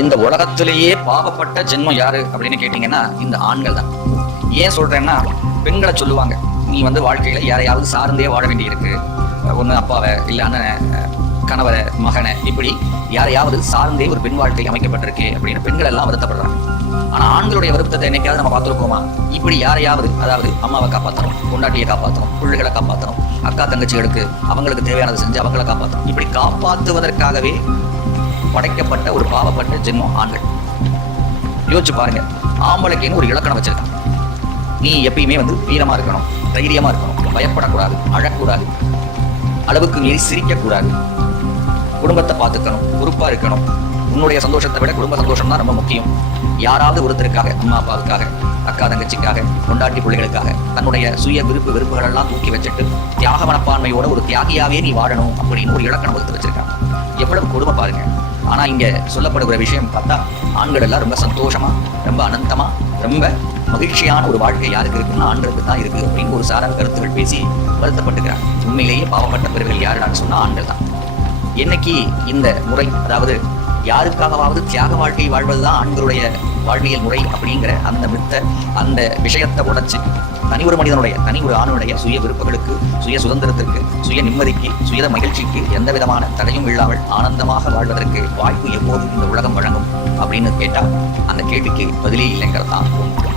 இந்த உலகத்திலேயே பாவப்பட்ட ஜென்மம் யாரு அப்படின்னு கேட்டீங்கன்னா இந்த ஆண்கள் தான். ஏன் சொல்றேன்னா பெண்களை சொல்லுவாங்க. நீ வந்து வாழ்க்கையில யாரையாவது சார்ந்தே வாழ வேண்டியிருக்கு. ஒன்று அப்பாவை இல்லான கணவரை மகனை இப்படி யாரையாவது சார்ந்தே ஒரு பெண் வாழ்க்கை அமைக்கப்பட்டிருக்கு அப்படின்னு பெண்கள் எல்லாம் வருத்தப்படுறாங்க. ஆனா ஆண்களுடைய வருத்தத்தை என்னைக்காவது நம்ம பார்த்துருப்போமா? இப்படி யாரையாவது அதாவது அம்மாவை காப்பாற்றணும் பொண்டாட்டியை காப்பாற்றணும் பிள்ளைகளை காப்பாற்றணும் அக்கா தங்கச்சிகளுக்கு அவங்களுக்கு தேவையானதை செஞ்சு அவங்களை காப்பாற்றணும் இப்படி காப்பாற்றுவதற்காகவே படைக்கப்பட்ட ஒரு பாவப்பட்ட ஜென்மம் ஆண்கள். யோசிச்சு பாருங்க. ஆம்பளைக்குன்னு ஒரு இலக்கணம் வச்சிருக்கான். நீ எப்பயுமே வந்து வீரமா இருக்கணும் தைரியமா இருக்கணும். பயப்படக்கூடாது அழக்கூடாது. அளவுக்கு மீறி சிரிக்கக்கூடாது. குடும்பத்தை பார்த்துக்கணும் பொறுப்பா இருக்கணும். உன்னுடைய சந்தோஷத்தை விட குடும்ப சந்தோஷம் தான் ரொம்ப முக்கியம். யாராவது ஒருத்தருக்காக அம்மா அப்பாவுக்காக அக்கா தங்கச்சிக்காக கொண்டாட்டி பிள்ளைகளுக்காக தன்னுடைய சுய விருப்பு விருப்புகள் எல்லாம் தூக்கி வச்சுட்டு தியாக மனப்பான்மையோட ஒரு தியாகியாவே நீ வாழணும் அப்படின்னு ஒரு இலக்கணம் வகுத்து வச்சிருக்காங்க. எவ்வளவு கொடுமை பாருங்க. ஆனா இங்க சொல்லப்படுகிற விஷயம் பார்த்தா ஆண்கள் எல்லாம் ரொம்ப சந்தோஷமா ரொம்ப அனந்தமா ரொம்ப மகிழ்ச்சியான ஒரு வாழ்க்கை யாருக்கு இருக்குன்னா ஆண்களுக்கு தான் இருக்கு அப்படின்னு ஒரு சாரா கருத்துகள் பேசி வருத்தப்பட்டுக்கிறாங்க. உண்மையிலேயே பாவப்பட்ட பிறகு யாருடான்னு சொன்னா ஆண்கள் தான். என்னைக்கு இந்த முறை அதாவது யாருக்காகவாவது தியாக வாழ்க்கை வாழ்வதுதான் ஆண்களுடைய வாழ்வியல் முறை அப்படிங்கிற அந்த மித்த அந்த விஷயத்தை உடைச்சு தனி ஒரு மனிதனுடைய தனி ஒரு ஆணுடைய சுய விருப்பங்களுக்கு சுய சுதந்திரத்திற்கு சுய நிம்மதிக்கு சுய மகிழ்ச்சிக்கு எந்த விதமான தடையும் இல்லாமல் ஆனந்தமாக வாழ்வதற்கு வாய்ப்பு எப்போதும் இந்த உலகம் வழங்கும் அப்படின்னு கேட்டால் அந்த கேள்விக்கு பதிலே இல்லைங்கிறது தான்